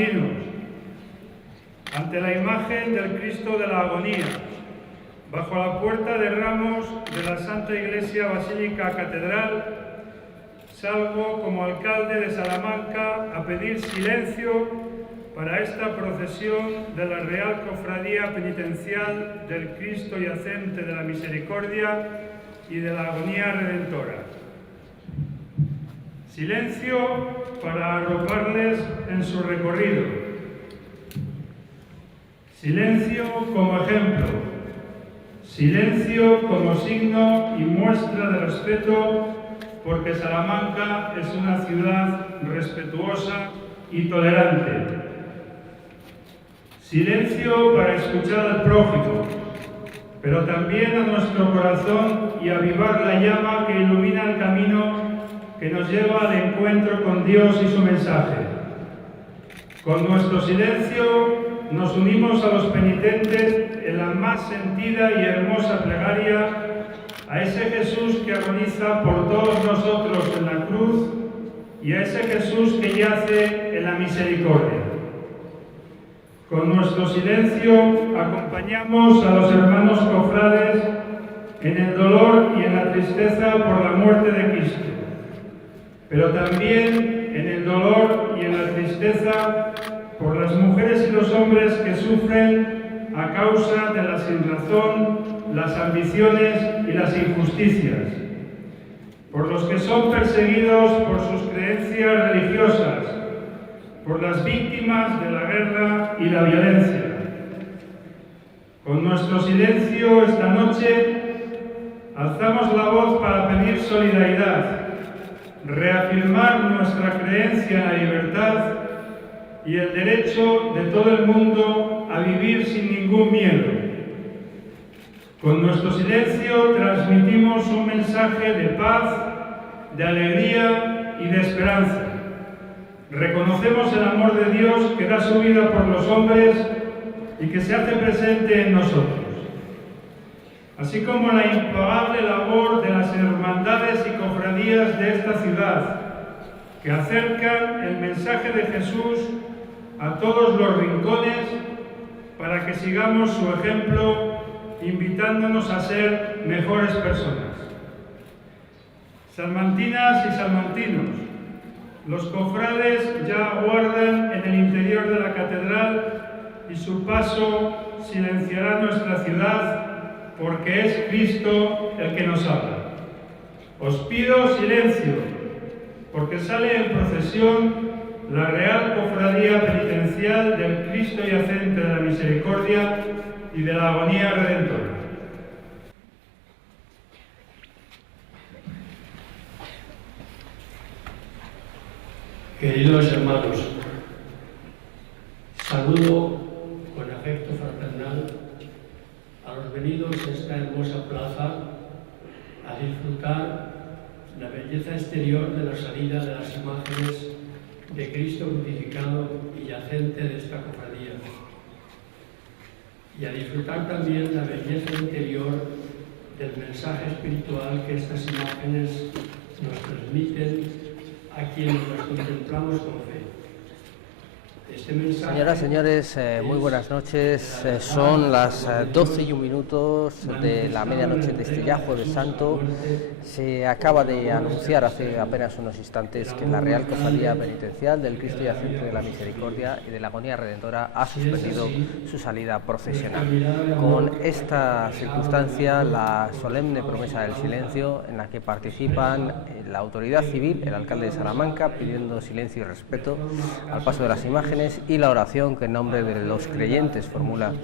salmantinos, ante la imagen del Cristo de la Agonía, bajo la puerta de ramos de la Santa Iglesia Basílica Catedral, salgo como alcalde de Salamanca a pedir silencio para esta procesión de la Real Cofradía Penitencial del Cristo Yacente de la Misericordia y de la Agonía Redentora. Silencio para arroparles en su recorrido. Silencio como ejemplo. Silencio como signo y muestra de respeto, porque Salamanca es una ciudad respetuosa y tolerante. Silencio para escuchar al prójimo, pero también a nuestro corazón y avivar la llama que ilumina el camino que nos lleva al encuentro con Dios y su mensaje. Con nuestro silencio nos unimos a los penitentes en la más sentida y hermosa plegaria a ese Jesús que agoniza por todos nosotros en la cruz y a ese Jesús que yace en la misericordia. Con nuestro silencio acompañamos a los hermanos cofrades en el dolor y en la tristeza por la muerte de Cristo, pero también en el dolor y en la tristeza por las mujeres y los hombres que sufren a causa de la sinrazón, las ambiciones y las injusticias, por los que son perseguidos por sus creencias religiosas, por las víctimas de la guerra y la violencia. Con nuestro silencio esta noche alzamos la voz para pedir solidaridad, reafirmar nuestra creencia en la libertad y el derecho de todo el mundo a vivir sin ningún miedo. Con nuestro silencio transmitimos un mensaje de paz, de alegría y de esperanza. Reconocemos el amor de Dios que da su vida por los hombres y que se hace presente en nosotros, así como la impagable labor de las hermandades y cofradías de esta ciudad, que acercan el mensaje de Jesús a todos los rincones para que sigamos su ejemplo, invitándonos a ser mejores personas. Salmantinas y salmantinos, los cofrades ya aguardan en el interior de la catedral y su paso silenciará nuestra ciudad porque es Cristo el que nos habla. Os pido silencio porque sale en procesión la Real Cofradía Penitencial del Cristo Yacente de la Misericordia y de la Agonía Redentora. Queridos hermanos, saludo con afecto fraternal a los venidos a esta hermosa plaza a disfrutar la belleza exterior de la salida de las imágenes de Cristo crucificado y yacente de esta cofradía, y a disfrutar también la belleza interior del mensaje espiritual que estas imágenes nos transmiten a quienes las contemplamos con fe. Este mensaje, señoras, señores, muy buenas noches. Son las 12:01 de la medianoche de este ya Jueves Santo. Se acaba de anunciar hace apenas unos instantes que la Real Cofradía Penitencial del Cristo Yacente de la Misericordia y de la Agonía Redentora ha suspendido su salida procesional. Con esta circunstancia, la solemne promesa del silencio, en la que participan la autoridad civil, el alcalde de Salamanca, pidiendo silencio y respeto al paso de las imágenes, y la oración que en nombre de los creyentes formula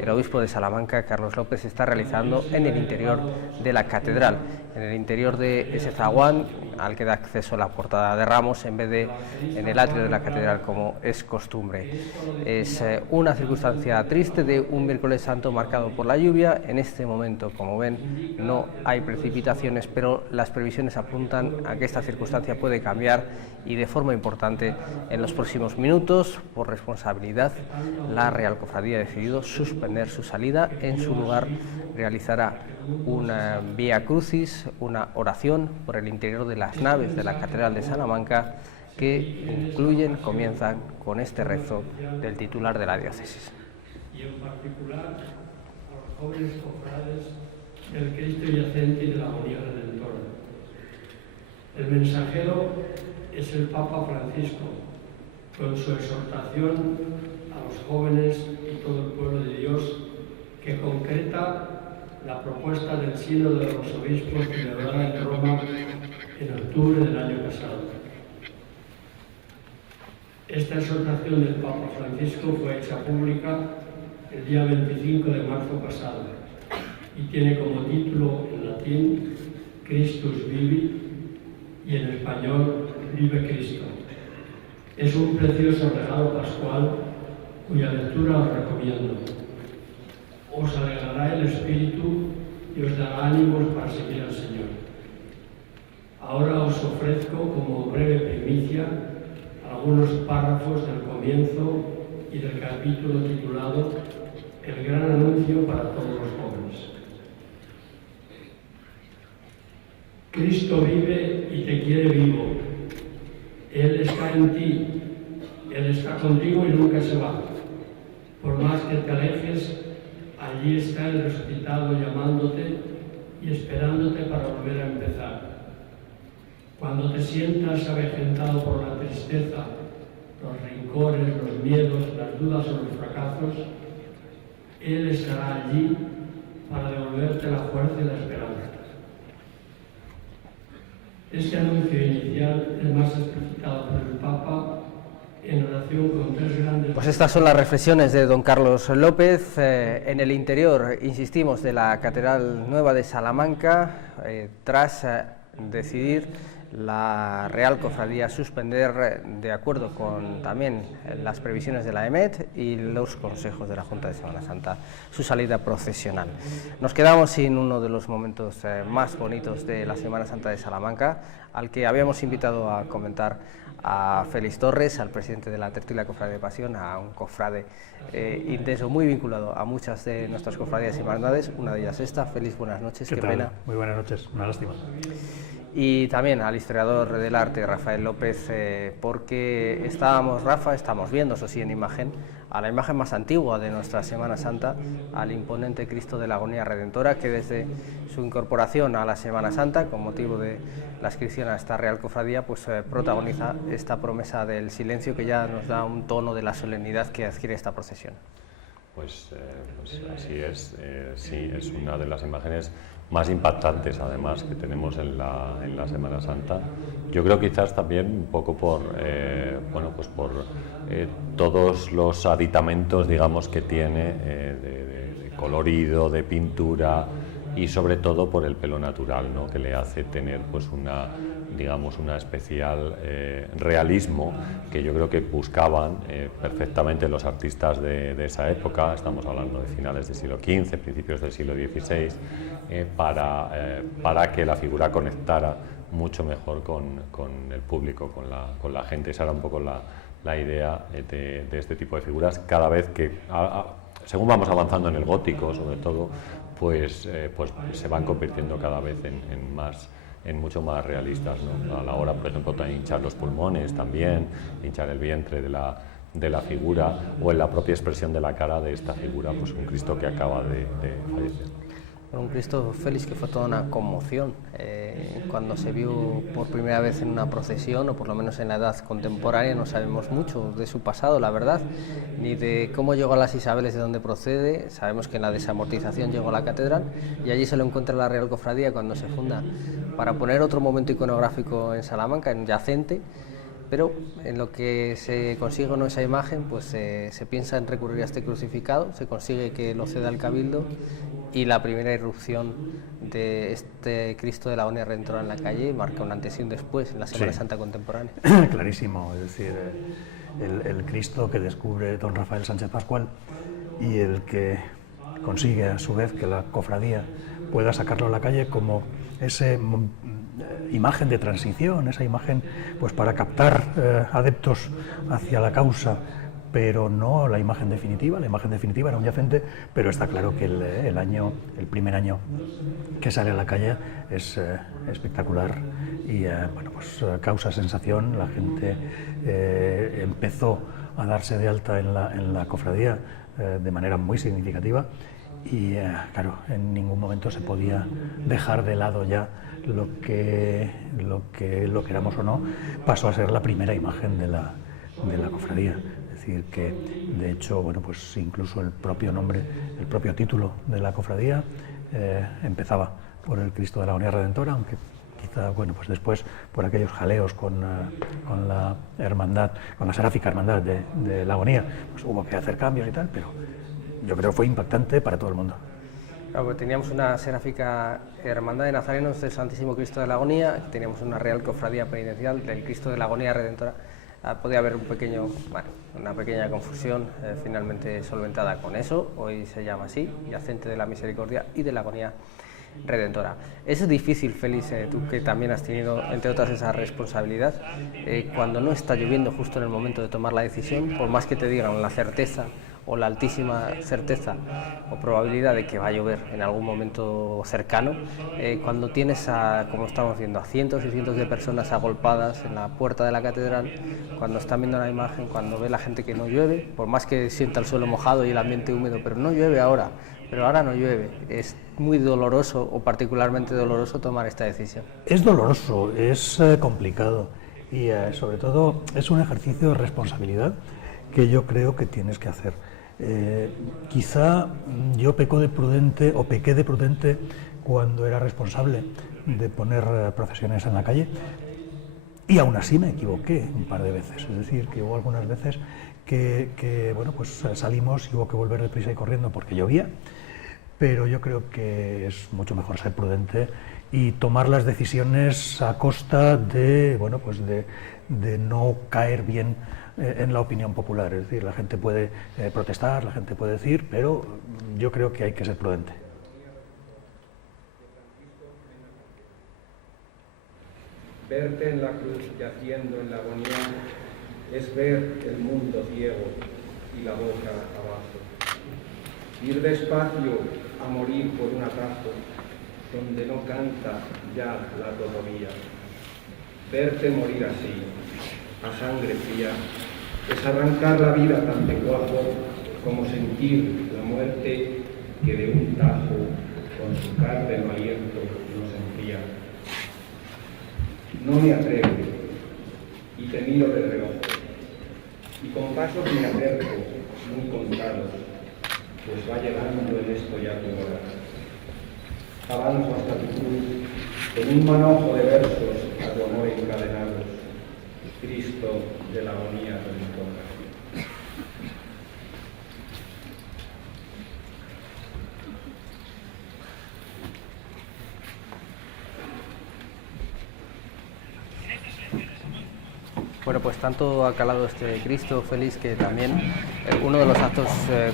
el obispo de Salamanca, Carlos López, está realizando en el interior de la catedral, en el interior de ese zaguán al que da acceso la portada de ramos en vez de en el atrio de la catedral como es costumbre. Es una circunstancia triste de un miércoles santo marcado por la lluvia. En este momento, como ven, no hay precipitaciones, pero las previsiones apuntan a que esta circunstancia puede cambiar y de forma importante en los próximos minutos. Por responsabilidad, la Real Cofradía ha decidido suspender su salida. En su lugar realizará una vía crucis, una oración por el interior de las naves de la Catedral de Salamanca que comienzan con este rezo del titular de la diócesis. Y en particular a los jóvenes cofrades del Cristo yacente y de la agonía redentora. El mensajero es el Papa Francisco, con su exhortación a los jóvenes y todo el pueblo de Dios, que concreta la propuesta del Sínodo de los Obispos celebrada en Roma en octubre del año pasado. Esta exhortación del Papa Francisco fue hecha pública el día 25 de marzo pasado y tiene como título en latín Christus Vivi y en español Vive Cristo. Es un precioso regalo pascual cuya lectura os recomiendo. Os alegrará el espíritu y os dará ánimos para seguir al Señor. Ahora os ofrezco como breve primicia algunos párrafos del comienzo y del capítulo titulado El gran anuncio para todos los jóvenes. Cristo vive y te quiere vivo. Él está en ti, Él está contigo y nunca se va. Por más que te alejes, allí está el resucitado llamándote y esperándote para volver a empezar. Cuando te sientas avejentado por la tristeza, los rencores, los miedos, las dudas o los fracasos, Él estará allí para devolverte la fuerza y la esperanza. Este anuncio inicial es más explicitado por el Papa en relación con tres grandes... Pues estas son las reflexiones de don Carlos López en el interior, insistimos, de la Catedral Nueva de Salamanca, tras decidir la Real Cofradía suspender, de acuerdo con también las previsiones de la EMET y los consejos de la Junta de Semana Santa, su salida procesional. Nos quedamos sin uno de los momentos más bonitos de la Semana Santa de Salamanca, al que habíamos invitado a comentar a Félix Torres, al presidente de la Tertulia Cofrade de Pasión, a un cofrade intenso, muy vinculado a muchas de nuestras cofradías y hermandades, una de ellas esta. Félix, buenas noches. ¿Qué tal? Pena. Muy buenas noches, una lástima. Y también al historiador del arte, Rafael López, porque estamos viendo, eso sí, en imagen, a la imagen más antigua de nuestra Semana Santa, al imponente Cristo de la Agonía Redentora, que desde su incorporación a la Semana Santa, con motivo de la inscripción a esta Real Cofradía, pues protagoniza esta promesa del silencio que ya nos da un tono de la solemnidad que adquiere esta procesión. Pues así es, sí, es una de las imágenes más impactantes, además, que tenemos en la Semana Santa. Yo creo quizás también un poco por todos los aditamentos, digamos, que tiene de colorido, de pintura y sobre todo por el pelo natural, ¿no?, que le hace tener pues una especial realismo que yo creo que buscaban perfectamente los artistas de esa época. Estamos hablando de finales del siglo XV, principios del siglo XVI, para que la figura conectara mucho mejor con el público, con la gente. Esa era un poco la idea de este tipo de figuras. Cada vez que, según vamos avanzando en el gótico, sobre todo, pues se van convirtiendo cada vez en mucho más realistas, ¿no? A la hora, por ejemplo, de hinchar los pulmones también, hinchar el vientre de la figura, o en la propia expresión de la cara de esta figura, pues un Cristo que acaba de fallecer. Un Cristo, Félix, que fue toda una conmoción cuando se vio por primera vez en una procesión, o por lo menos en la edad contemporánea. No sabemos mucho de su pasado, la verdad, ni de cómo llegó a las Isabeles, de dónde procede. Sabemos que en la desamortización llegó a la catedral y allí se lo encuentra la Real Cofradía cuando se funda para poner otro momento iconográfico en Salamanca, en yacente. Pero en lo que se consigue con esa imagen, pues se piensa en recurrir a este crucificado, se consigue que lo ceda el Cabildo, y la primera irrupción de este Cristo de la Agonía Redentora en la calle marca un antes y un después en la Semana Santa contemporánea. Clarísimo, es decir, el Cristo que descubre don Rafael Sánchez Pascual y el que consigue a su vez que la cofradía pueda sacarlo a la calle como ese imagen de transición, esa imagen pues para captar adeptos hacia la causa, pero no la imagen definitiva. La imagen definitiva era un yacente, pero está claro que el primer año que sale a la calle es espectacular y bueno, pues causa sensación. La gente empezó a darse de alta en la cofradía de manera muy significativa y claro, en ningún momento se podía dejar de lado ya lo que queramos o no, pasó a ser la primera imagen de la cofradía. Es decir, que de hecho, bueno, pues incluso el propio nombre, el propio título de la cofradía empezaba por el Cristo de la Agonía Redentora, aunque quizá, bueno, pues después por aquellos jaleos con la hermandad, con la seráfica hermandad de la Agonía, pues hubo que hacer cambios y tal, pero yo creo que fue impactante para todo el mundo. Claro, pues teníamos una seráfica hermandad de nazarenos del Santísimo Cristo de la Agonía, teníamos una real cofradía penitencial del Cristo de la Agonía Redentora. Podía haber una pequeña confusión finalmente solventada con eso. Hoy se llama así, Yacente de la Misericordia y de la Agonía Redentora. Es difícil, Félix, tú que también has tenido, entre otras, esa responsabilidad, cuando no está lloviendo justo en el momento de tomar la decisión, por más que te digan la certeza o la altísima certeza o probabilidad de que va a llover en algún momento cercano, cuando tienes como estamos viendo, a cientos y cientos de personas agolpadas en la puerta de la catedral, cuando están viendo la imagen, cuando ve la gente que no llueve, por más que sienta el suelo mojado y el ambiente húmedo, pero no llueve ahora, pero ahora no llueve, es muy doloroso o particularmente doloroso tomar esta decisión. Es doloroso, es complicado y sobre todo es un ejercicio de responsabilidad que yo creo que tienes que hacer. Quizá yo pequé de prudente cuando era responsable de poner procesiones en la calle y aún así me equivoqué un par de veces. Es decir, que hubo algunas veces que bueno, pues salimos y hubo que volver deprisa y corriendo porque llovía, pero yo creo que es mucho mejor ser prudente y tomar las decisiones a costa de, bueno, pues de no caer bien en la opinión popular. Es decir, la gente puede protestar, la gente puede decir, pero yo creo que hay que ser prudente. Verte en la cruz yaciendo en la agonía es ver el mundo ciego y la boca abajo. Ir despacio a morir por un atajo donde no canta ya la rodovía. Verte morir así, a sangre fría, es arrancar la vida tan de cuajo como sentir la muerte que de un tajo con su cárdeno aliento nos enfría. No me atrevo y te miro de reojo y con pasos me acerco muy contados, pues va llegando en esto ya tu hora. Avanzo hasta tu cruz con un manojo de versos a tu amor encadenados, Cristo de la agonía redentora. Bueno, pues tanto ha calado este Cristo, Félix, que también uno de los actos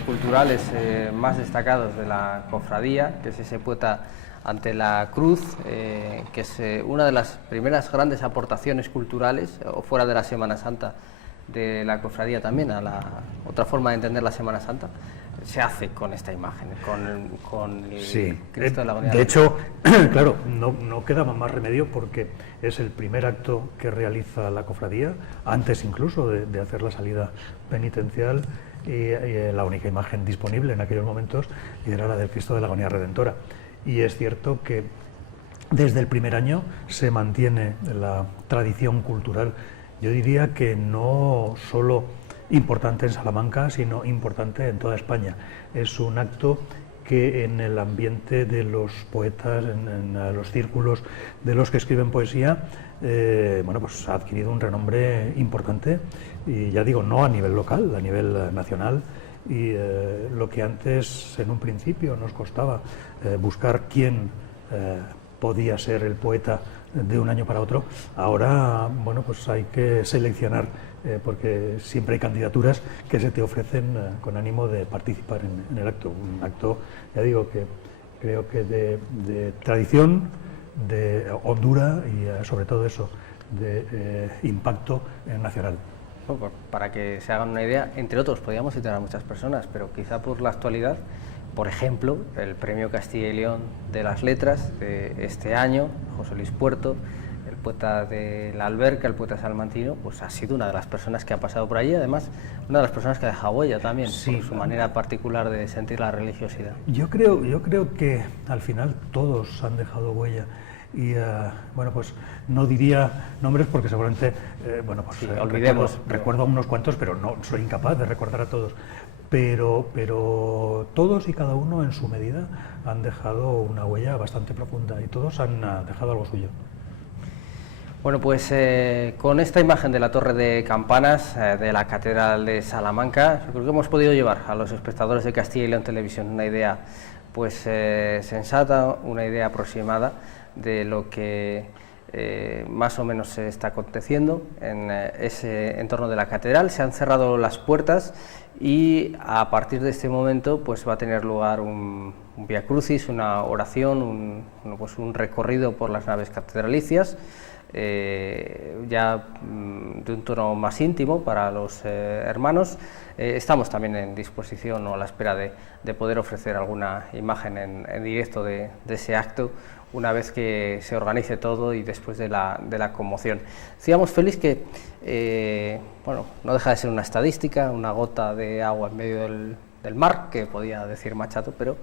culturales más destacados de la cofradía, que es ese puesta ante la cruz, que es una de las primeras grandes aportaciones culturales, o fuera de la Semana Santa, de la cofradía también, a la otra forma de entender la Semana Santa, se hace con esta imagen, con el sí. Cristo de la Agonía. De hecho, claro, no quedaba más remedio porque es el primer acto que realiza la cofradía, antes incluso de hacer la salida penitencial, y la única imagen disponible en aquellos momentos era la del Cristo de la Agonía Redentora. Y es cierto que desde el primer año se mantiene la tradición cultural, yo diría que no solo importante en Salamanca, sino importante en toda España. Es un acto que en el ambiente de los poetas, en los círculos de los que escriben poesía, bueno, pues ha adquirido un renombre importante, y ya digo, no a nivel local, a nivel nacional, y lo que antes en un principio nos costaba buscar quién podía ser el poeta de un año para otro, ahora, bueno, pues hay que seleccionar, porque siempre hay candidaturas que se te ofrecen con ánimo de participar en el acto. Un acto, ya digo, que creo que de tradición, de hondura y sobre todo eso, de impacto nacional. Bueno, para que se hagan una idea, entre otros, podríamos citar a muchas personas, pero quizá por la actualidad, por ejemplo, el Premio Castilla y León de las Letras de este año, José Luis Puerto, el poeta de La Alberca, el poeta salmantino, pues ha sido una de las personas que ha pasado por allí, además una de las personas que ha dejado huella también, sí, por su manera particular de sentir la religiosidad. Yo creo que al final todos han dejado huella. Y bueno, pues no diría nombres porque seguramente, bueno, pues sí, olvidemos. Recuerdo a unos cuantos, pero no soy incapaz de recordar a todos. Pero todos y cada uno en su medida han dejado una huella bastante profunda y todos han dejado algo suyo. Bueno, pues con esta imagen de la torre de campanas de la Catedral de Salamanca, yo creo que hemos podido llevar a los espectadores de Castilla y León Televisión una idea pues sensata, una idea aproximada de lo que más o menos se está aconteciendo en ese entorno de la catedral. Se han cerrado las puertas y a partir de este momento pues va a tener lugar un Vía Crucis, una oración, un recorrido por las naves catedralicias, ya de un tono más íntimo para los hermanos. Estamos también en disposición o a la espera de poder ofrecer alguna imagen en directo de ese acto, una vez que se organice todo y después de la conmoción. Decíamos, Félix, que bueno, no deja de ser una estadística, una gota de agua en medio del mar, que podía decir Machado, pero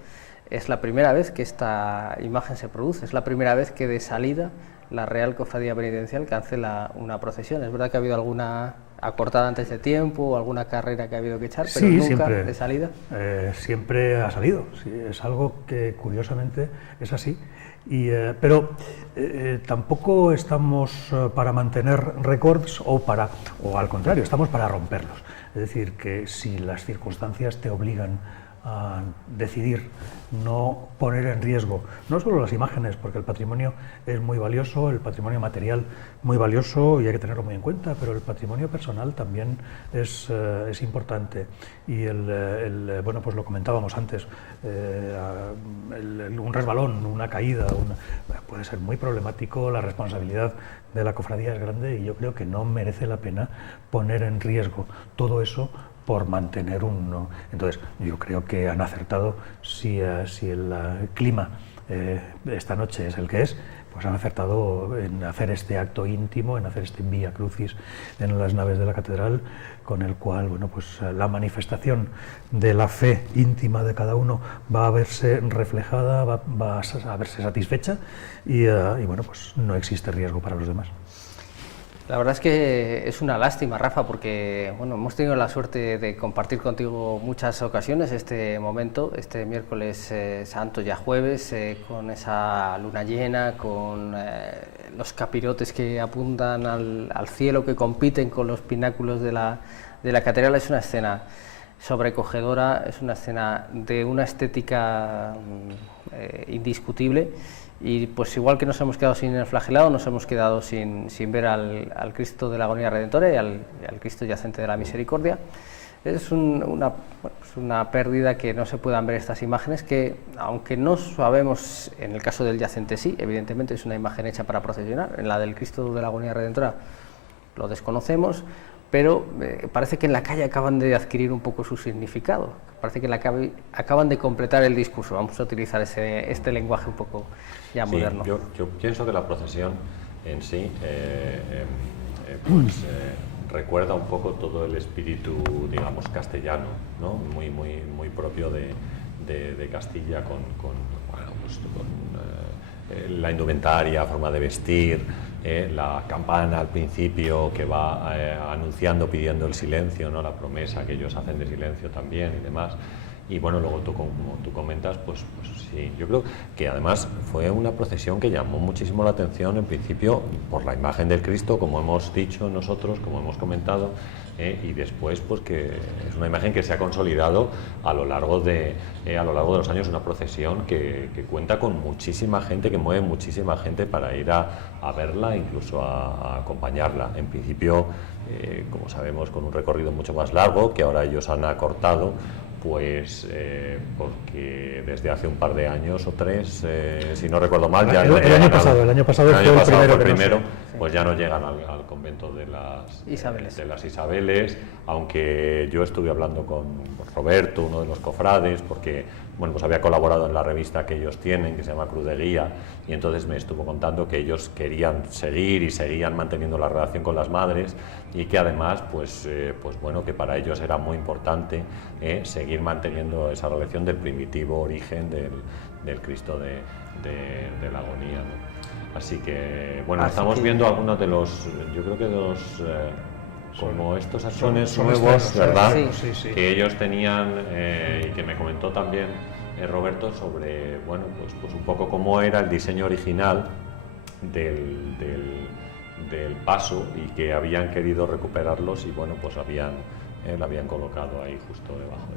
es la primera vez que esta imagen se produce, es la primera vez que de salida la Real Cofradía Penitencial cancela una procesión. Es verdad que ha habido alguna acortada antes de tiempo o alguna carrera que ha habido que echar, pero sí, nunca siempre, de salida. Siempre ha salido, sí, es algo que curiosamente es así. Pero tampoco estamos para mantener récords o al contrario, estamos para romperlos. Es decir, que si las circunstancias te obligan a decidir no poner en riesgo no solo las imágenes, porque el patrimonio es muy valioso, el patrimonio material muy valioso y hay que tenerlo muy en cuenta, pero el patrimonio personal también es importante. Y bueno, pues lo comentábamos antes, un resbalón, una caída, puede ser muy problemático, la responsabilidad de la cofradía es grande y yo creo que no merece la pena poner en riesgo todo eso por mantener Entonces, yo creo que han acertado, si el clima esta noche es el que es, pues han acertado en hacer este acto íntimo, en hacer este Vía Crucis en las naves de la catedral, con el cual, bueno, pues la manifestación de la fe íntima de cada uno va a verse reflejada, va a verse satisfecha y bueno, pues no existe riesgo para los demás. La verdad es que es una lástima, Rafa, porque bueno, hemos tenido la suerte de compartir contigo muchas ocasiones este momento, este miércoles santo, ya jueves, con esa luna llena, con los capirotes que apuntan al cielo, que compiten con los pináculos de la catedral. Es una escena sobrecogedora, es una escena de una estética indiscutible. Y pues igual que nos hemos quedado sin el flagelado, nos hemos quedado sin ver al Cristo de la Agonía Redentora y al Cristo yacente de la Misericordia. Es una pérdida que no se puedan ver estas imágenes, que aunque no sabemos, en el caso del yacente sí, evidentemente es una imagen hecha para procesionar, en la del Cristo de la Agonía Redentora lo desconocemos, pero parece que en la calle acaban de adquirir un poco su significado, parece que acaban de completar el discurso. Vamos a utilizar este lenguaje un poco ya moderno. Yo pienso que la procesión en sí recuerda un poco todo el espíritu, digamos, castellano, ¿no? Muy propio de Castilla, con la indumentaria, forma de vestir, la campana al principio que va anunciando, pidiendo el silencio, ¿no? La promesa que ellos hacen de silencio también y demás. Y bueno, luego tú, como tú comentas, pues sí, yo creo que además fue una procesión que llamó muchísimo la atención en principio por la imagen del Cristo, como hemos dicho nosotros, como hemos comentado, y después pues que es una imagen que se ha consolidado a lo largo de los años, una procesión que cuenta con muchísima gente, que mueve muchísima gente para ir a verla, incluso a acompañarla. En principio, como sabemos, con un recorrido mucho más largo, que ahora ellos han acortado, pues porque desde hace un par de años o 3, si no recuerdo mal, ya el año pasado fue el primero, pues ya no llegan al convento de las Isabeles. Aunque yo estuve hablando con Roberto, uno de los cofrades, porque bueno, pues había colaborado en la revista que ellos tienen, que se llama Cruz de Guía, y entonces me estuvo contando que ellos querían seguir y seguían manteniendo la relación con las madres, y que además, pues bueno, que para ellos era muy importante seguir manteniendo esa relación del primitivo origen del Cristo de la agonía, ¿no? Así que, bueno, estamos viendo algunos de los, yo creo que de los... como estos acciones nuevos, ¿verdad? Sí. Que ellos tenían y que me comentó también Roberto sobre, bueno, pues un poco cómo era el diseño original del paso, y que habían querido recuperarlos, y bueno, pues lo habían colocado ahí justo debajo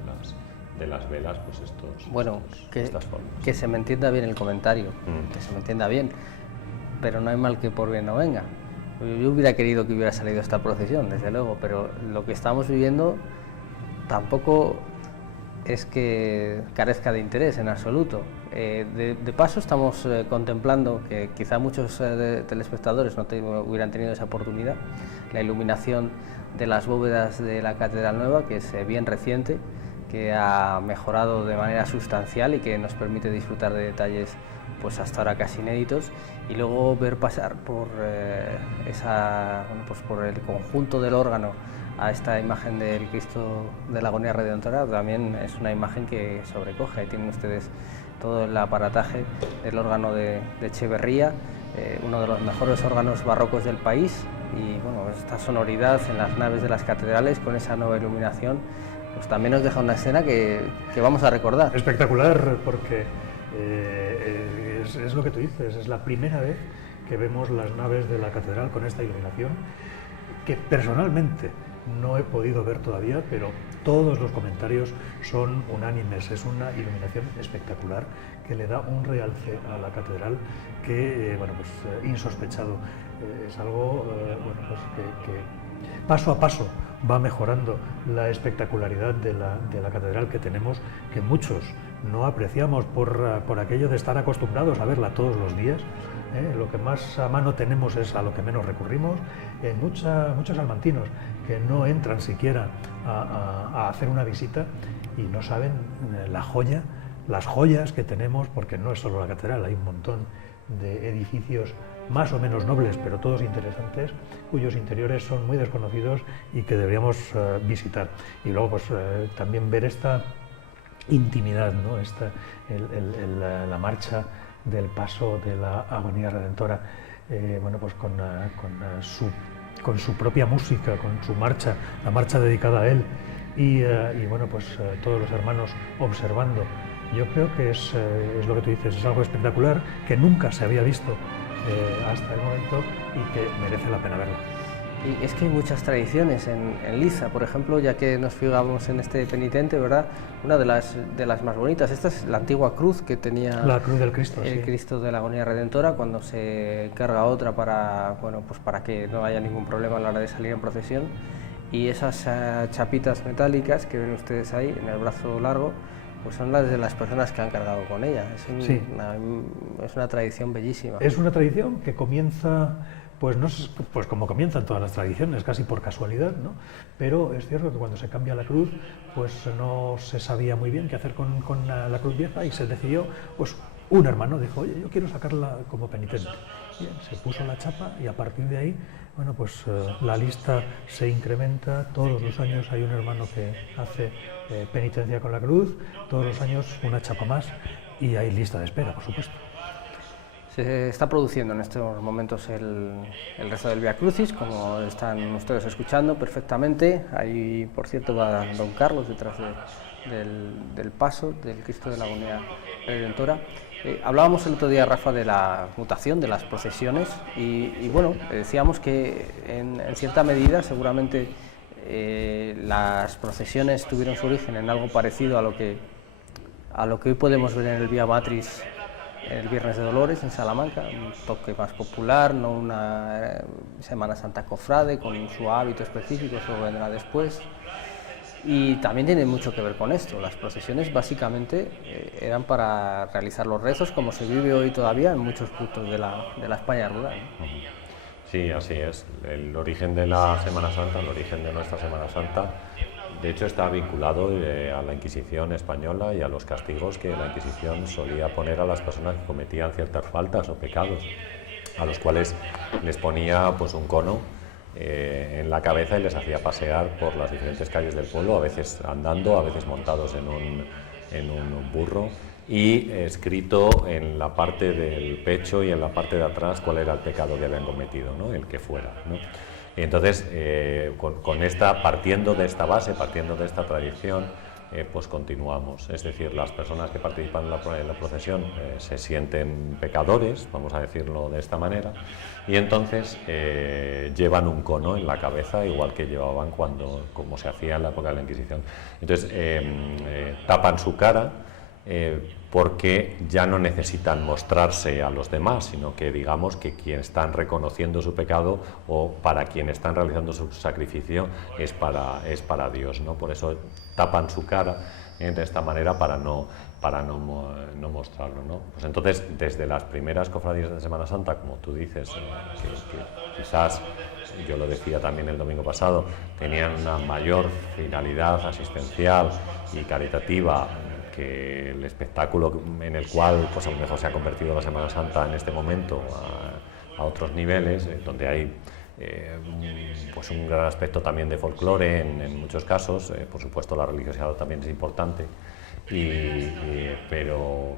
de las velas, pues estas formas. Que se me entienda bien el comentario, que se me entienda bien, pero no hay mal que por bien no venga. Yo hubiera querido que hubiera salido esta procesión, desde luego, pero lo que estamos viviendo tampoco es que carezca de interés en absoluto. De paso estamos contemplando, que quizá muchos telespectadores no hubieran tenido esa oportunidad, la iluminación de las bóvedas de la Catedral Nueva, que es bien reciente, que ha mejorado de manera sustancial y que nos permite disfrutar de detalles pues hasta ahora casi inéditos, y luego ver pasar por por el conjunto del órgano a esta imagen del Cristo de la Agonía Redentora. También es una imagen que sobrecoge. Ahí tienen ustedes todo el aparataje del órgano de Echeverría, uno de los mejores órganos barrocos del país, y bueno, esta sonoridad en las naves de las catedrales con esa nueva iluminación, pues también nos deja una escena que vamos a recordar. Espectacular, porque es lo que tú dices, es la primera vez que vemos las naves de la catedral con esta iluminación, que personalmente no he podido ver todavía, pero todos los comentarios son unánimes. Es una iluminación espectacular que le da un realce a la catedral que, insospechado. Es algo que paso a paso va mejorando la espectacularidad de la catedral que tenemos, que muchos no apreciamos por aquello de estar acostumbrados a verla todos los días. Lo que más a mano tenemos es a lo que menos recurrimos. Muchos salmantinos que no entran siquiera a hacer una visita y no saben las joyas que tenemos, porque no es solo la catedral, hay un montón de edificios más o menos nobles, pero todos interesantes, cuyos interiores son muy desconocidos y que deberíamos visitar. Y luego también ver esta intimidad, ¿no? La marcha del paso de la Agonía Redentora, con su propia música, con su marcha, la marcha dedicada a él, y todos los hermanos observando. Yo creo que es lo que tú dices, es algo espectacular que nunca se había visto hasta el momento y que merece la pena verlo. Y es que hay muchas tradiciones en Liza, por ejemplo, ya que nos fijamos en este penitente, ¿verdad? Una de las más bonitas, esta es la antigua cruz que tenía la cruz del Cristo, el Cristo de la Agonía Redentora, cuando se carga otra para que no haya ningún problema a la hora de salir en procesión, y esas chapitas metálicas que ven ustedes ahí en el brazo largo, pues son las de las personas que han cargado con ella. Es una tradición bellísima. Es una tradición que comienza, pues como comienzan todas las tradiciones, casi por casualidad, ¿no? Pero es cierto que cuando se cambia la cruz, pues no se sabía muy bien qué hacer con la cruz vieja, y se decidió, pues un hermano dijo, oye, yo quiero sacarla como penitente. Bien, se puso la chapa, y a partir de ahí, la lista se incrementa. Todos los años hay un hermano que hace penitencia con la cruz, todos los años una chapa más, y hay lista de espera, por supuesto. Se está produciendo en estos momentos el rezo del Vía Crucis, como están ustedes escuchando perfectamente. Ahí, por cierto, va don Carlos detrás del paso del Cristo de la Agonía Redentora. Hablábamos el otro día, Rafa, de la mutación de las procesiones y decíamos que en cierta medida seguramente las procesiones tuvieron su origen en algo parecido a lo que hoy podemos ver en el Vía Matriz el Viernes de Dolores en Salamanca, un toque más popular, no una Semana Santa cofrade con su hábito específico, eso vendrá después. Y también tiene mucho que ver con esto. Las procesiones básicamente eran para realizar los rezos, como se vive hoy todavía en muchos puntos de la España rural, ¿no? Sí, así es. El origen de la Semana Santa, el origen de nuestra Semana Santa, de hecho está vinculado a la Inquisición española y a los castigos que la Inquisición solía poner a las personas que cometían ciertas faltas o pecados, a los cuales les ponía pues un cono en la cabeza y les hacía pasear por las diferentes calles del pueblo, a veces andando, a veces montados en un burro, y escrito en la parte del pecho y en la parte de atrás cuál era el pecado que habían cometido, ¿no? El que fuera, ¿no? Y entonces, partiendo de esta base, partiendo de esta tradición, pues continuamos. Es decir, las personas que participan en la procesión se sienten pecadores, vamos a decirlo de esta manera, y entonces llevan un cono en la cabeza, igual que llevaban como se hacía en la época de la Inquisición. Entonces, tapan su cara, porque ya no necesitan mostrarse a los demás, sino que digamos que quien están reconociendo su pecado o para quien están realizando su sacrificio es para Dios, ¿no? Por eso tapan su cara de esta manera para no mostrarlo, ¿no? Pues entonces, desde las primeras cofradías de Semana Santa, como tú dices, que quizás, yo lo decía también el domingo pasado, tenían una mayor finalidad asistencial y caritativa que el espectáculo en el cual pues a lo mejor se ha convertido la Semana Santa en este momento a otros niveles, donde hay pues un gran aspecto también de folclore en muchos casos, por supuesto la religiosidad también es importante, pero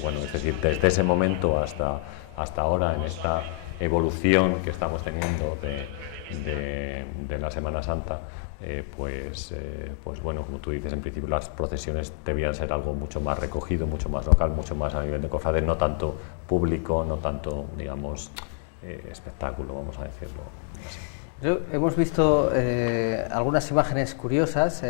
bueno, es decir, desde ese momento hasta ahora, en esta evolución que estamos teniendo de la Semana Santa, pues bueno, como tú dices, en principio las procesiones debían ser algo mucho más recogido, mucho más local, mucho más a nivel de cofrades, no tanto público, no tanto, digamos, espectáculo, vamos a decirlo así. Hemos visto algunas imágenes curiosas,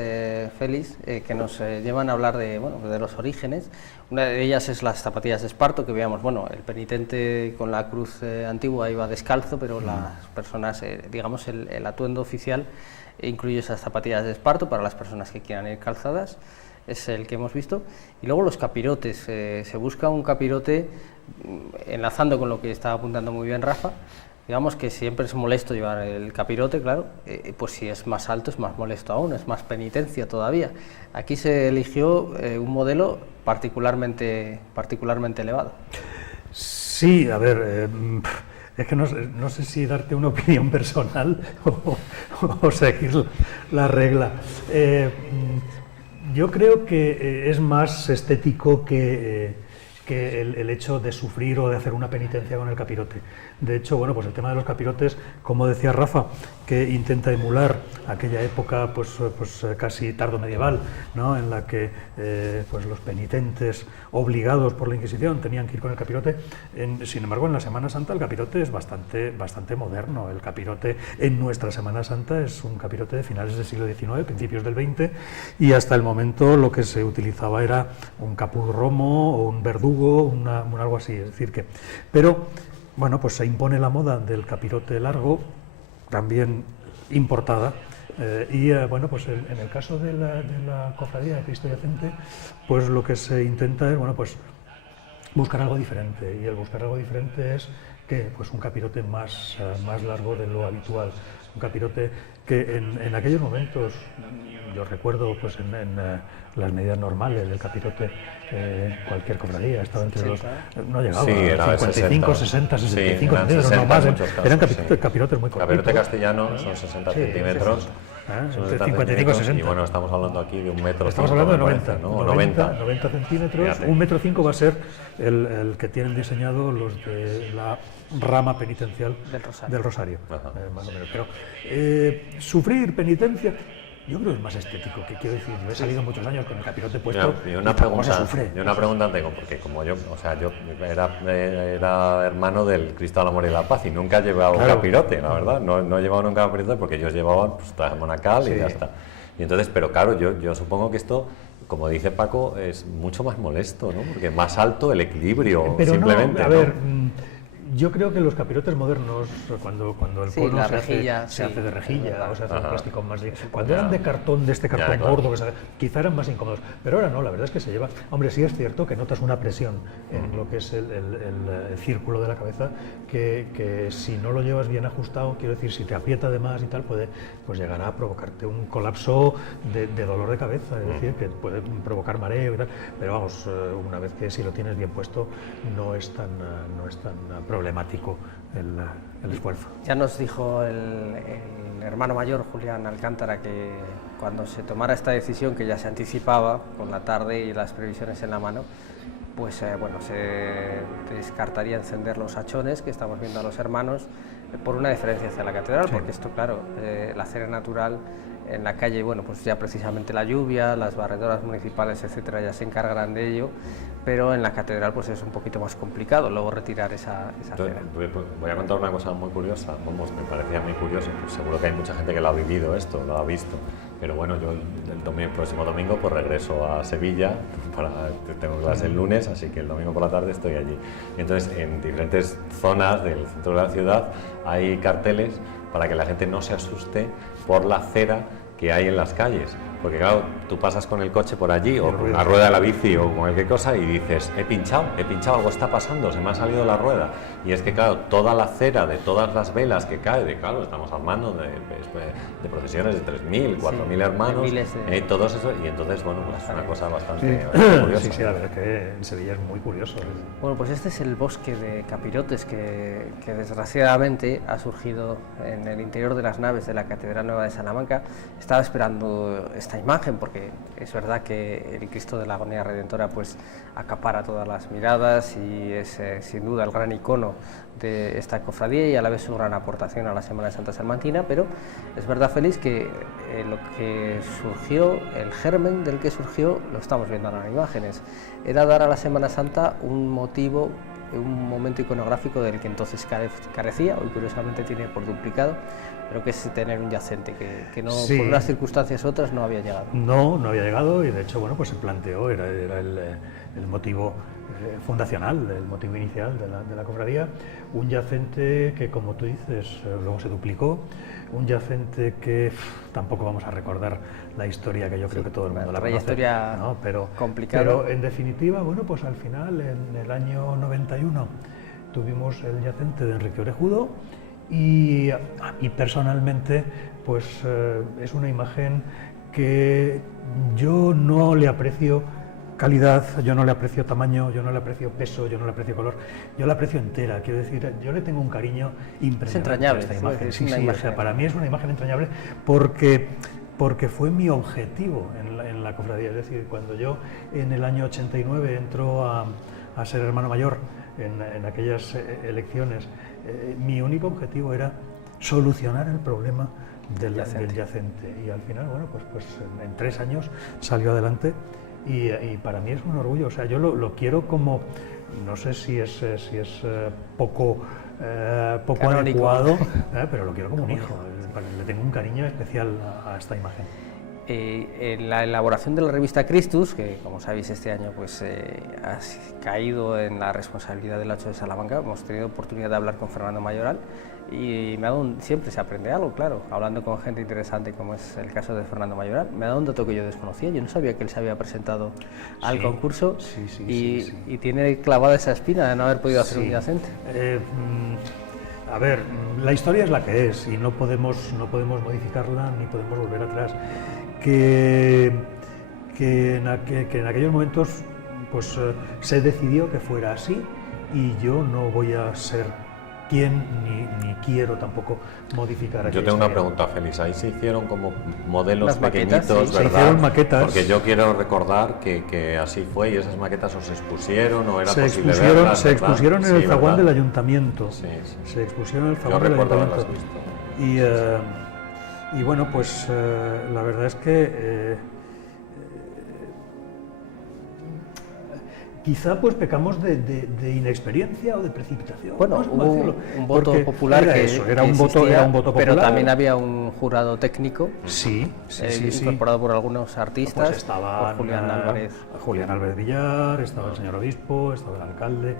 Félix, que nos llevan a hablar de los orígenes. Una de ellas es las zapatillas de esparto, que veíamos, bueno, el penitente con la cruz antigua iba descalzo, pero las personas, digamos, el atuendo oficial incluye esas zapatillas de esparto para las personas que quieran ir calzadas, es el que hemos visto. Y luego los capirotes, se busca un capirote, enlazando con lo que estaba apuntando muy bien Rafa, digamos que siempre es molesto llevar el capirote, claro, pues si es más alto es más molesto aún, es más penitencia todavía. Aquí se eligió un modelo particularmente elevado. Sí, a ver, es que no sé si darte una opinión personal o seguir la regla. Yo creo que es más estético que el hecho de sufrir o de hacer una penitencia con el capirote. De hecho, bueno, pues el tema de los capirotes, como decía Rafa, que intenta emular aquella época pues casi tardo medieval, ¿no? En la que pues los penitentes obligados por la Inquisición tenían que ir con el capirote. Sin embargo, en la Semana Santa el capirote es bastante moderno. El capirote en nuestra Semana Santa es un capirote de finales del siglo XIX, principios del XX, y hasta el momento lo que se utilizaba era un caput romo o un verdugo, un algo así. Es decir que, pero bueno, pues se impone la moda del capirote largo, también importada, y bueno, pues en el caso de la cofradía de Cristo Yacente, pues lo que se intenta es, bueno, pues buscar algo diferente, y el buscar algo diferente es que pues un capirote más largo de lo habitual, un capirote que en aquellos momentos, yo recuerdo pues en las medidas normales del capirote, cualquier cofradía estaba entre los, no llegaba a 55, 60, 65 centímetros, no más, eran capirotes muy cortitos. Capirote castellano son 60 centímetros, son 55, 60. Y bueno, estamos hablando aquí de 1 metro. Estamos hablando de 90 centímetros. Fíjate. 1,5 metros va a ser el que tienen diseñado los de la rama penitencial del Rosario. Más o menos. Pero sufrir penitencia, yo creo que es más estético, que quiero decir, yo he salido muchos años con el capirote puesto. Y una pregunta tengo, porque como yo era hermano del Cristo del Amor y la Paz y nunca he llevado capirote, la verdad, no he llevado nunca capirote porque ellos llevaban pues traje monacal y ya está. Y entonces, pero claro, yo supongo que esto, como dice Paco, es mucho más molesto, ¿no? Porque más alto el equilibrio, pero simplemente. No, a ver, Yo creo que los capirotes modernos, cuando el Sí, cono la se rejilla, hace sí, de rejilla, verdad. o se hace de Ajá. plástico más... Cuando eran de cartón, de este cartón claro. gordo, quizá eran más incómodos. Pero ahora no, la verdad es que se lleva... Hombre, sí es cierto que notas una presión en lo que es el círculo de la cabeza, que si no lo llevas bien ajustado, quiero decir, si te aprieta de más y tal, puede pues llegar a provocarte un colapso de dolor de cabeza, es decir, que puede provocar mareo y tal. Pero vamos, una vez que si lo tienes bien puesto, no es tan problemático el esfuerzo. Ya nos dijo el hermano mayor, Julián Alcántara, que cuando se tomara esta decisión, que ya se anticipaba con la tarde y las previsiones en la mano, pues bueno, se descartaría encender los hachones que estamos viendo a los hermanos por una diferencia hacia la catedral, Sí. porque esto, claro, la cera natural en la calle, bueno, pues ya precisamente la lluvia, las barredoras municipales, etcétera, ya se encargarán de ello, pero en la catedral pues es un poquito más complicado luego retirar esa Entonces, cera. voy a contar una cosa muy curiosa, vamos, me parecía muy curioso, pues seguro que hay mucha gente que lo ha vivido esto, lo ha visto, pero bueno, yo el próximo domingo pues regreso a Sevilla, tengo clase el lunes, así que el domingo por la tarde estoy allí. Y entonces en diferentes zonas del centro de la ciudad hay carteles para que la gente no se asuste por la cera que hay en las calles, porque claro, tú pasas con el coche por allí o con la rueda de la bici o con cualquier cosa y dices, he pinchado, algo está pasando, se me ha salido la rueda. Y es que claro, toda la cera de todas las velas que cae, claro, estamos hablando de procesiones de 3.000, 4.000 hermanos, miles de... todos eso, y entonces bueno, pues es una cosa bastante Sí, curiosa. sí, la verdad es que en Sevilla es muy curioso. Bueno, pues este es el bosque de capirotes que desgraciadamente ha surgido en el interior de las naves de la Catedral Nueva de Salamanca. Estaba esperando esta imagen porque es verdad que el Cristo de la Agonía Redentora pues acapara todas las miradas y es sin duda el gran icono de esta cofradía y a la vez su gran aportación a la Semana Santa salmantina, pero es verdad, Félix, que lo que surgió, el germen del que surgió, lo estamos viendo ahora en imágenes, era dar a la Semana Santa un motivo, un momento iconográfico del que entonces carecía, hoy curiosamente tiene por duplicado, pero que es tener un yacente que no, Sí. por unas circunstancias u otras no había llegado. No había llegado y de hecho, bueno, pues se planteó, era el motivo fundacional, el motivo inicial de la cofradía, un yacente que, como tú dices, luego se duplicó, un yacente que tampoco vamos a recordar la historia, que yo creo que todo el mundo la conoce, trayectoria ¿no? complicada. Pero en definitiva, bueno, pues al final, en el año 91, tuvimos el yacente de Enrique Orejudo y personalmente, pues es una imagen que yo no le aprecio calidad, yo no le aprecio tamaño, yo no le aprecio peso, yo no le aprecio color, yo la aprecio entera. Quiero decir, yo le tengo un cariño impresionante entrañable, a esta sí, imagen. es Sí, una sí, imagen. o sea, para mí es una imagen entrañable porque fue mi objetivo en la cofradía. Es decir, cuando yo en el año 89 entro a ser hermano mayor en aquellas elecciones, mi único objetivo era solucionar el problema del yacente. Y al final, bueno, pues en 3 años salió adelante. Y para mí es un orgullo, o sea, yo lo quiero como, no sé si es poco Canónico. adecuado, pero lo quiero como un hijo, le tengo un cariño especial a esta imagen. En la elaboración de la revista Christus, que como sabéis este año pues ha caído en la responsabilidad del 8 de Salamanca, hemos tenido oportunidad de hablar con Fernando Mayoral y siempre se aprende algo, claro, hablando con gente interesante como es el caso de Fernando Mayoral. Me ha dado un dato que yo desconocía, yo no sabía que él se había presentado al concurso y tiene clavada esa espina de no haber podido hacer un yacente. A ver, la historia es la que es y no podemos modificarla ni podemos volver atrás. Que en aquellos momentos pues se decidió que fuera así y yo no voy a ser quien ni quiero tampoco modificar aquella Yo tengo una historia. pregunta, Félix. Ahí se hicieron como modelos Las maquetas, pequeñitos, sí. ¿verdad? Se hicieron maquetas. Porque yo quiero recordar que así fue y esas maquetas os expusieron o era Se posible expusieron, verlas, se ¿verdad? expusieron en Sí, el zaguán ¿verdad? del ayuntamiento. Sí, sí. Se expusieron en el Yo zaguán del recuerdo ayuntamiento. haberlas visto. Y bueno, pues la verdad es que quizá pues pecamos de inexperiencia o de precipitación. Bueno, no sé cómo hubo decirlo, un voto porque popular era que eso, era que un voto popular. pero también había un jurado técnico sí. incorporado por algunos artistas, Pues estaban por Julián Álvarez. Julián Álvarez Villar, estaba el señor obispo, estaba el alcalde,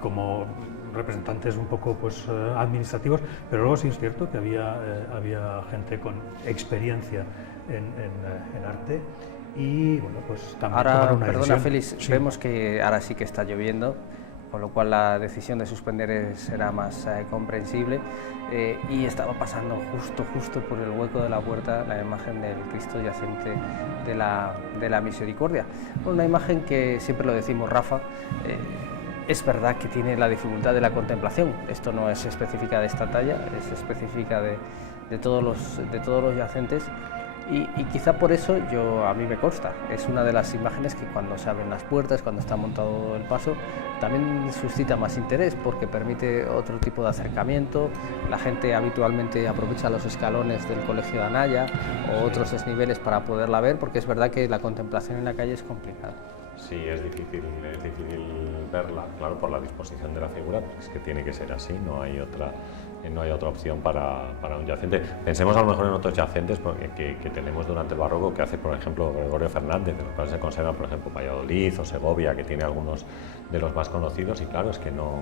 como representantes un poco pues, administrativos, pero luego sí es cierto que había gente con experiencia en arte y bueno, pues también Ahora, tomaron una perdona decisión. Félix, Sí. vemos que ahora sí que está lloviendo, con lo cual la decisión de suspender será más comprensible, y estaba pasando justo por el hueco de la puerta la imagen del Cristo yacente de la Misericordia. Una imagen que siempre lo decimos, Rafa, es verdad que tiene la dificultad de la contemplación. Esto no es específica de esta talla, es específica de todos los yacentes. Y quizá por eso a mí me consta, es una de las imágenes que cuando se abren las puertas, cuando está montado el paso, también suscita más interés porque permite otro tipo de acercamiento. La gente habitualmente aprovecha los escalones del Colegio de Anaya o otros desniveles para poderla ver, porque es verdad que la contemplación en la calle es complicada. Sí, es difícil verla, claro, por la disposición de la figura, porque es que tiene que ser así, no hay otra opción para un yacente. Pensemos a lo mejor en otros yacentes que tenemos durante el barroco, que hace, por ejemplo, Gregorio Fernández, de los cuales se conservan, por ejemplo, Valladolid o Segovia, que tiene algunos de los más conocidos, y claro, es que no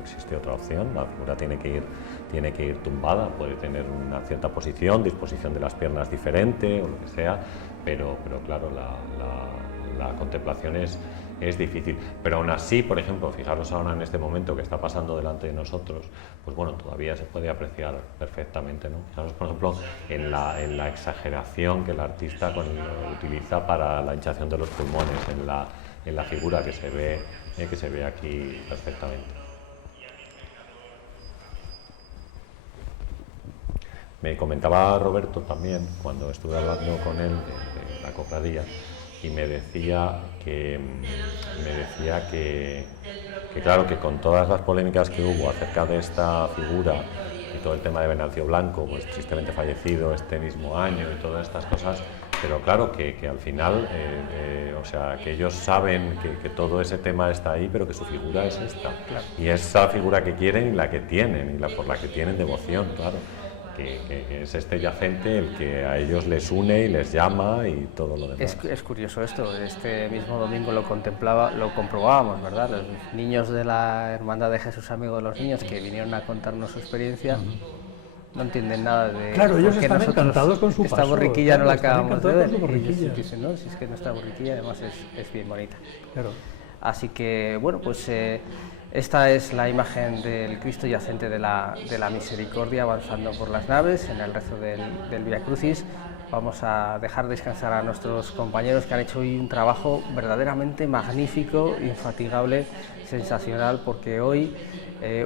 existe otra opción. La figura tiene que ir tumbada, puede tener una cierta posición, disposición de las piernas diferente o lo que sea, pero claro, la contemplación es difícil, pero aún así, por ejemplo, fijaros ahora en este momento que está pasando delante de nosotros, pues bueno, todavía se puede apreciar perfectamente, ¿no? Fijaros, por ejemplo, en la exageración que el artista utiliza para la hinchazón de los pulmones, en la figura que se ve aquí perfectamente. Me comentaba Roberto también, cuando estuve hablando con él de la cofradía, y me decía que claro, que con todas las polémicas que hubo acerca de esta figura y todo el tema de Venancio Blanco, pues tristemente fallecido este mismo año y todas estas cosas, pero claro, que al final, o sea, que ellos saben que todo ese tema está ahí, pero que su figura es esta. Claro. Y esa figura que quieren y la que tienen, y por la que tienen devoción, claro. Que es este yacente el que a ellos les une y les llama y todo lo demás. Es curioso esto, este mismo domingo lo comprobábamos, ¿verdad? Los niños de la Hermandad de Jesús Amigo de los Niños que vinieron a contarnos su experiencia no entienden nada de... Claro, ellos están encantados con su paso. Esta borriquilla no la acabamos de ver. Ellos dicen, no, si es que nuestra borriquilla además es bien bonita. Claro. Así que, bueno, pues... esta es la imagen del Cristo yacente de la Misericordia avanzando por las naves en el rezo del Vía Crucis. Vamos a dejar descansar a nuestros compañeros que han hecho hoy un trabajo verdaderamente magnífico, infatigable, sensacional, porque hoy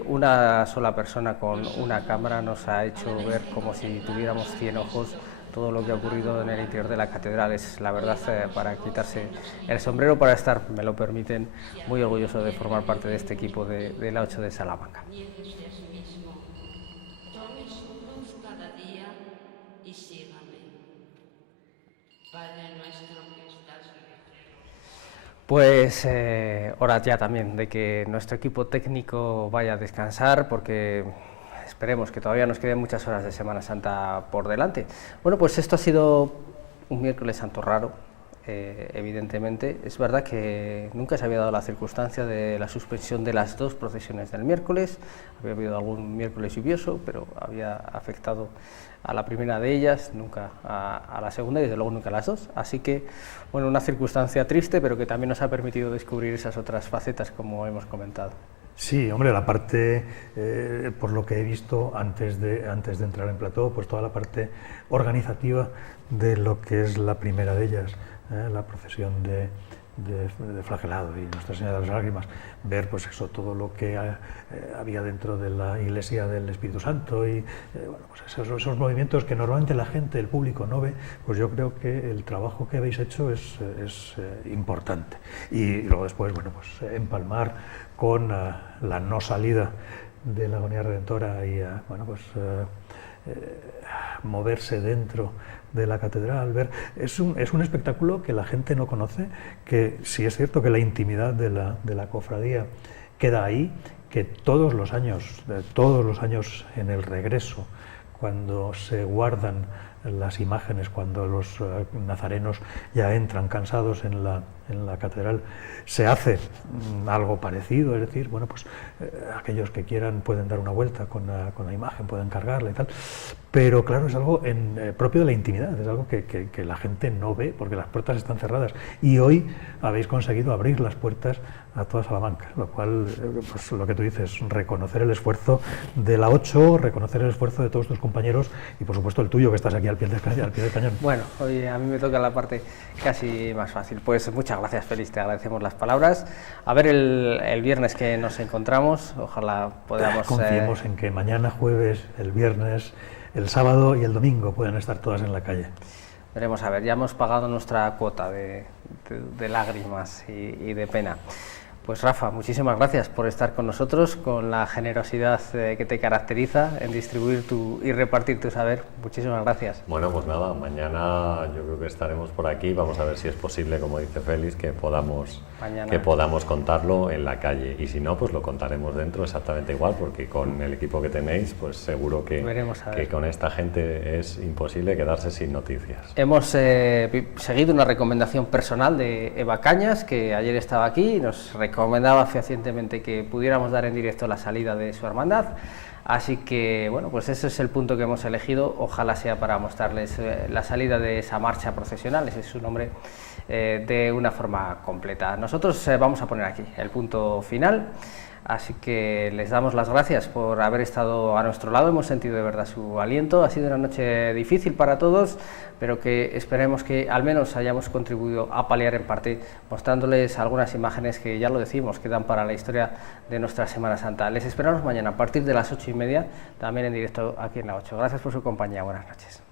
una sola persona con una cámara nos ha hecho ver como si tuviéramos 100 ojos todo lo que ha ocurrido en el interior de la catedral. Es la verdad para quitarse el sombrero, para estar, me lo permiten, muy orgulloso de formar parte de este equipo de la 8 de Salamanca. Pues hora ya también de que nuestro equipo técnico vaya a descansar, porque esperemos que todavía nos queden muchas horas de Semana Santa por delante. Bueno, pues esto ha sido un miércoles santo raro, evidentemente. Es verdad que nunca se había dado la circunstancia de la suspensión de las dos procesiones del miércoles. Había habido algún miércoles lluvioso, pero había afectado a la primera de ellas, nunca a la segunda y desde luego nunca a las dos. Así que, bueno, una circunstancia triste, pero que también nos ha permitido descubrir esas otras facetas, como hemos comentado. Sí, hombre, la parte, por lo que he visto antes de entrar en plató, pues toda la parte organizativa de lo que es la primera de ellas, la procesión de flagelado y Nuestra Señora de las Lágrimas, ver pues eso, todo lo que había dentro de la Iglesia del Espíritu Santo y bueno, pues esos movimientos que normalmente la gente, el público no ve, pues yo creo que el trabajo que habéis hecho es importante. Y luego después, bueno, pues empalmar con la no salida de la agonía redentora y bueno, pues moverse dentro de la catedral, ver, es un espectáculo que la gente no conoce, que sí es cierto que la intimidad de la cofradía queda ahí, que todos los años en el regreso, cuando se guardan las imágenes, cuando los nazarenos ya entran cansados en en la catedral se hace algo parecido, es decir, bueno, pues aquellos que quieran pueden dar una vuelta con la imagen, pueden cargarla y tal, pero claro, es algo propio de la intimidad, es algo que la gente no ve porque las puertas están cerradas, y hoy habéis conseguido abrir las puertas a toda Salamanca, lo cual, pues lo que tú dices, reconocer el esfuerzo de la 8, reconocer el esfuerzo de todos tus compañeros y por supuesto el tuyo, que estás aquí al pie del cañón. Bueno, hoy a mí me toca la parte casi más fácil. Pues muchas gracias, Félix, te agradecemos las palabras. A ver el viernes que nos encontramos, ojalá podamos... Confiemos en que mañana, jueves, el viernes, el sábado y el domingo puedan estar todas en la calle. Veremos, a ver, ya hemos pagado nuestra cuota de lágrimas y de pena. Pues Rafa, muchísimas gracias por estar con nosotros, con la generosidad que te caracteriza en distribuir y repartir tu saber. Muchísimas gracias. Bueno, pues nada, mañana yo creo que estaremos por aquí. Vamos a ver si es posible, como dice Félix, que podamos contarlo en la calle. Y si no, pues lo contaremos dentro exactamente igual, porque con el equipo que tenéis, pues seguro que con esta gente es imposible quedarse sin noticias. Hemos seguido una recomendación personal de Eva Cañas, que ayer estaba aquí y nos recomendaba fehacientemente que pudiéramos dar en directo la salida de su hermandad, así que bueno, pues ese es el punto que hemos elegido. Ojalá sea para mostrarles la salida de esa marcha procesional, ese es su nombre, de una forma completa. Nosotros vamos a poner aquí el punto final, así que les damos las gracias por haber estado a nuestro lado. Hemos sentido de verdad su aliento. Ha sido una noche difícil para todos, pero que esperemos que al menos hayamos contribuido a paliar en parte, mostrándoles algunas imágenes que, ya lo decimos, quedan para la historia de nuestra Semana Santa. Les esperamos mañana a partir de las 8:30, también en directo aquí en la 8. Gracias por su compañía. Buenas noches.